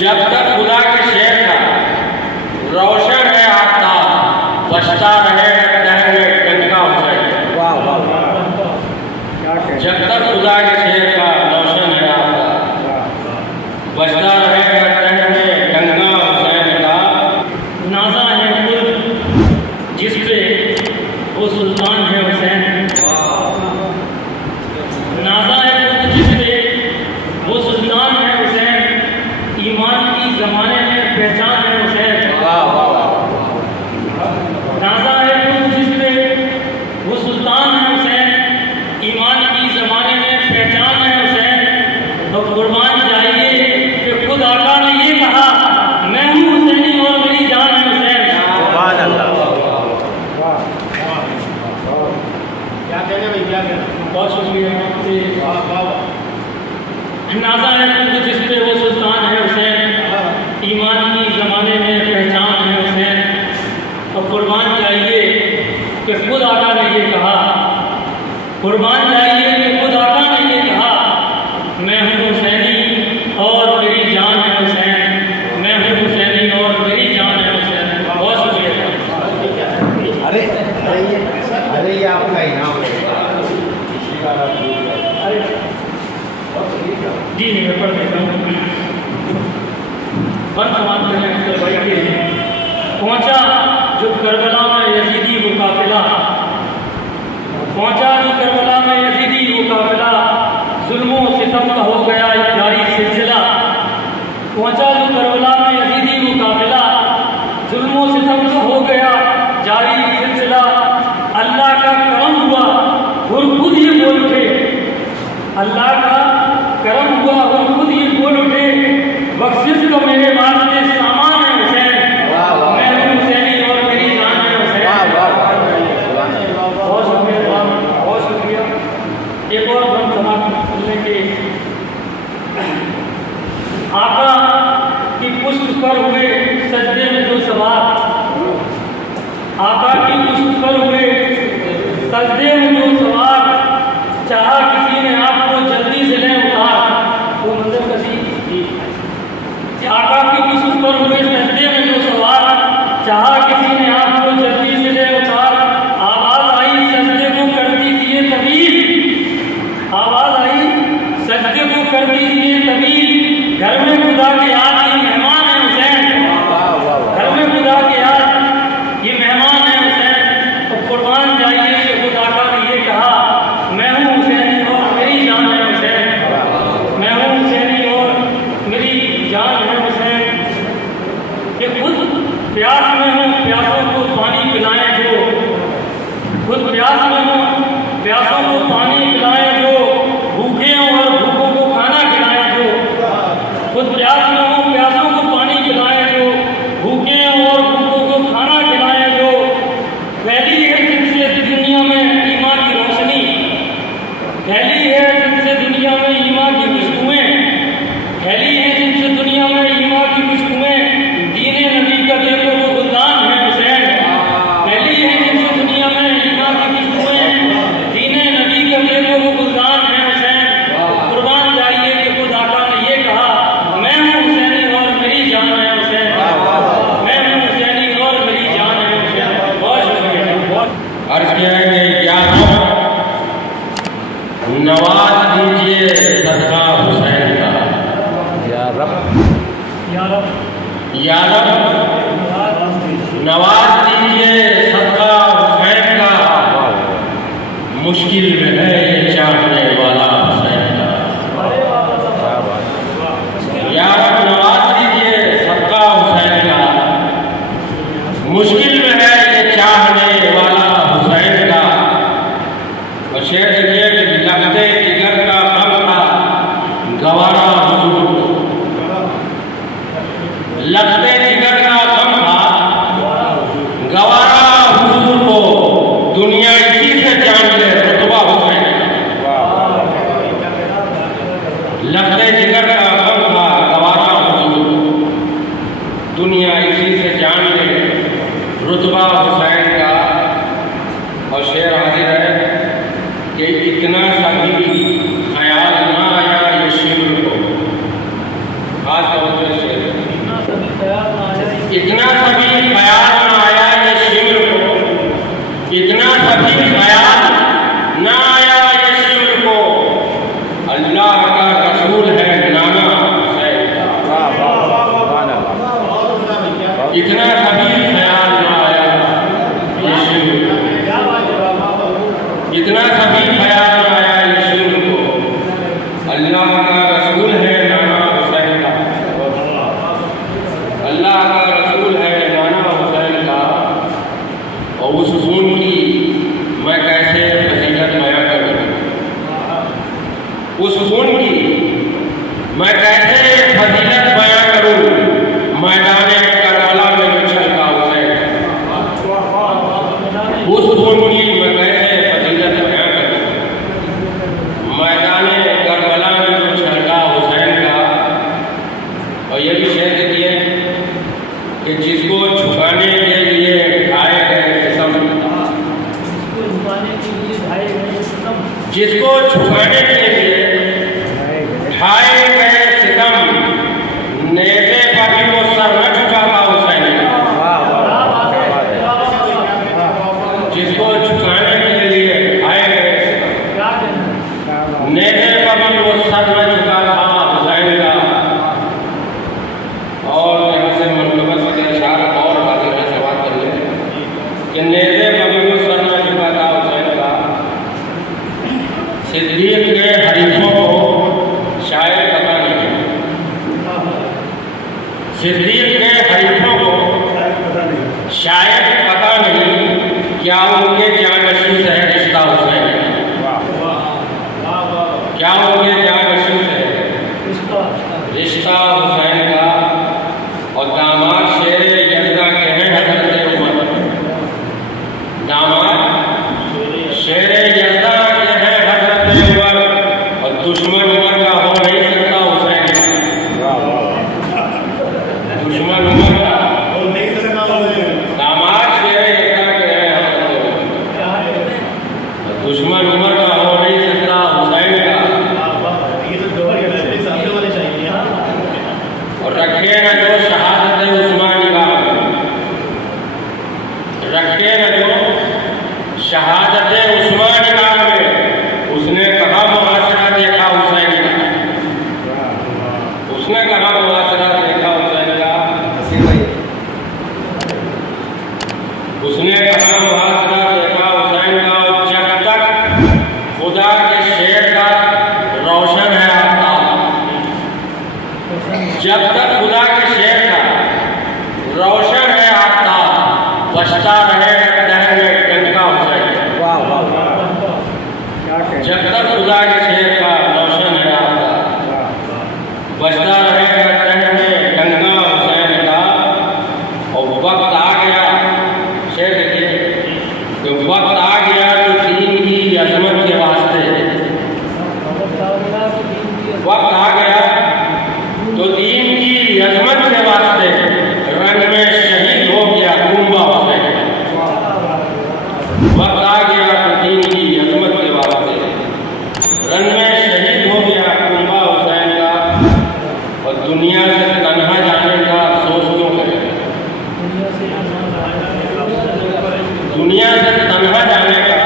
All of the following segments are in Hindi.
जब तक खुदा के शेर का रोशन है आफ्ताब, बचता रहेगा दहर में डंका हुसैन। वाह वाह वाह, जब तक खुदा के शेर का रोशन है आफ्ताब, बचता रहेगा दहर में डंका हुसैन का। नाजा है कुल जिस पे वो सुल्तान है हुसैन। नाजा है कुल जिस पे वो सुल्तान है हुसैन। ईमान की ज़माने में पहचान है हुसैन। नाजा है कुल जिस पे वो सुल्तान है हुसैन। ईमान की ज़माने में पहचान है हुसैन। तो कुर्बान जाइए कि खुद आका ने ये कहा, मैं हूँ हुसैनी और मेरी जान है हुसैन। सुभान अल्लाह। क्या कहने भाई, क्या कहना? बहुत शुक्रिया। नाजा है कुल जिस पे वो सुल्तान है हुसैन। ईमान की ज़माने में पहचान है हुसैन। और कुर्बान जाइए कि खुद आका ने ये कहा, कुर्बान जाइए कि खुद आका ने ये कहा, मैं हूँ हुसैनी और मेरी जान है हुसैन। मैं हूँ हुसैनी और मेरी जान है हुसैन। बहुत शुक्रिया। अरे ये आपका इनाम है। जी मैं पढ़ देता हूँ। बंद समाज में भाई के पहुँचा जो करबला में यजीदी वो काफिला। पहुँचा जो करबला में यजीदी वो काफिला। जुल्मों सितम का हो गया एक जारी सिलसिला। पहुँचा जो करबला में यजीदी वो काफिला। जुल्मों सितम का हो गया जारी सिलसिला। अल्लाह का करम हुआ और खुद ये बोल उठे। अल्लाह का करम हुआ और खुद ये बोल उठे, बख्शिश तो मेरे वास्ते सामान है हुसैन। मैं हूँ हुसैनी और मेरी जान है हुसैन। बहुत शुक्रिया, बहुत शुक्रिया। एक और बंद समाप्त करने के आका की पुष्ट पर हुए सजदे में जो सवार। आका की पुष्ट पर हुए सजदे में जो सवार। चाहा किसी ने आपको जल्दी से ले उतार। वो मंजर कसी आका की पुष्ट पर हुए सजदे में जो सवार। चाहा किसी ने आपको जल्दी से ले उतार। आवाज आई सजदे को कर दीजिए तवील। आवाज आई सजदे को कर दीजिए तवील। घर में खुदा के आज ये मेहमान है हुसैन। घर में खुदा के आज ये मेहमान है हुसैन। तो कुर्बान जाइए कि खुदा का ने ये कहा, मैं हूँ हुसैनी और मेरी जान है हुसैन। मैं हूँ हुसैनी और मेरी जान है हुसैन। कि खुद प्यास में हूँ प्यासों को पानी पिलाएं जो। खुद प्यास में हूँ प्यासों को पानी पिलाएं जो। भूखे हों और भूखों को खाना खिलाएं जो। खुद प्यास में हूँ प्यासों को पानी पिलाएं जो। भूखे हों और भूखों को खाना खिलाएं जो। फैली है जिनसे दुनिया में ईमान की रोशनी। फैली है जिनसे दुनिया में ईमान की खुशबुएं। फैली है जिनसे दुनिया में ईमान की खुशबुएं। दीने नबी का देखो वो गुलदान है हुसैन। फैली है जिनसे दुनिया में ईमान की खुशबुएं। दीने नबी का देखो वो गुलदान है हुसैन। कुर्बान जाइए कि खुद आका ने ये कहा, मैं हूँ हुसैनी और मेरी जान है हुसैन। मैं हूँ हुसैनी और मेरी जान है हुसैन। बहुत शुक्रिया। बहुत अर्ज किया है कि या रब नवाज दीजिए सदका हुसैन का। या रब, या रब, या रब नवाज दीजिए सदका हुसैन का। मुश्किल में है ये चाहने वाला हुसैन का। या रब नवाज दीजिए सदका हुसैन का। मुश्किल में है ये चाहने वाला हुसैन का। और शेर देखिए कि लगते जिगर का गम था गवारा हुजूर को। लगते जिगर का गम था गवारा हुजूर को। दुनिया इसी से जान ले रुतबा हुसैन का। लगते जिगर का गम था गवारा हुजूर को। दुनिया इसी से जान ले रुतबा हुसैन का। और शेर हाजिर है कि इतना सा भी ख्याल ना आया ये शिर को। खास तौर पर शेर इतना सभी ख्याल न आया ये शिमर को, इतना सभी ख्याल न आया ये शिमर को, अल्लाह का रसूल है नाना हुसैन का। इतना सभी ख्याल न आया ये शिमर को, इतना सभी ख्याल न आया ये शिमर को, अल्लाह का रसूल है नाना हुसैन का। अल्लाह का रसूल है नाना हुसैन का। और उस खून की मैं कैसे फजीलत बयां करूं, उस खून की मैं कैसे फजीलत बयां करूं, मैदान करबला में जो छलका हुसैन, उस खून की मैं कैसे फजीलत बयां करूं, मैदान करबला में जो छलका हुसैन का। और ये भी शेर दिए कि जिसको छुपाने के लिए ढाए गए सितम, जिसको छुपाने के लिए ढाए गए सितम, नेज़े पर भी वो सर न झुकाता हुसैन का। जिसको छुपाने के लिए ढाए गए सितम, नेज़े पर भी वो सर न झुकाता हुसैन का। और यहाँ से मनकबत के अशार और बातें से बात कर ले कि नेज़े पर भी वो सर न झुकाता हुसैन का। सिद्दीक के हरीफों को शायद पता नहीं, सिद्दीक के हरीफों को शायद पता नहीं क्या उनके जानशीन से है रिश्ता हुसैन का, क्या उनके जानशीन से है रिश्ता हुसैन का। और दामाद शेर यज़दा के हैं हज़रत उमर, दामाद शेर यज़दा के हैं हज़रत उमर। और दुश्मन उमर का हो नहीं सकता हुसैन का, दुश्मन उमर का दामाद शेर यज़दा के हैं हज़रत उमर, दुश्मन उमर का हो नहीं सकता हुसैन का। और रखे न जो शहादत उस्मान निगाह में, रखे न जो शहादत उस्मान निगाह में, उसने कहा मुआशरा देखा हुसैन का, उसने कहा मुआशरा देखा हुसैन का, उसने कहा मुआशरा देखा हुसैन का। और जब तक खुदा के शेर का रोशन है आफ्ताब, जब तक खुदा के शेर का रोशन है आफ्ताब, बचता रहेगा दहर में डंका हुसैन। जब तक खुदा के शेर का रोशन है आफ्ताब, बचता रहेगा दहर में डंका हुसैन का। और वक्त आ गया, शेर देखिए कि वक्त आ गया तो दीन की अजमत के वास्ते, वक्त आ गया तो दीन की अजमत के वास्ते रंग में शहीद हो गया कुंबा हुसैन। वक्त आ गया तो दीन की अजमत के वास्ते रंग में शहीद हो गया कुंबा हुसैन का। और दुनिया से तन्हा जाने का अफसोस क्यों करें, दुनिया से तन्हा जाने का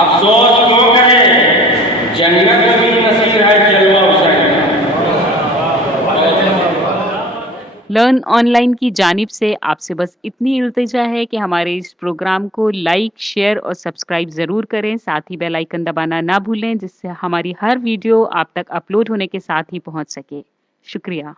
अफसोस क्यों करें, जन्नत में भी नसीब है जलवा हुसैन का। लर्न ऑनलाइन की जानिब से आपसे बस इतनी इल्तिजा है कि हमारे इस प्रोग्राम को लाइक, शेयर और सब्सक्राइब ज़रूर करें। साथ ही बेल आइकन दबाना ना भूलें, जिससे हमारी हर वीडियो आप तक अपलोड होने के साथ ही पहुंच सके। शुक्रिया।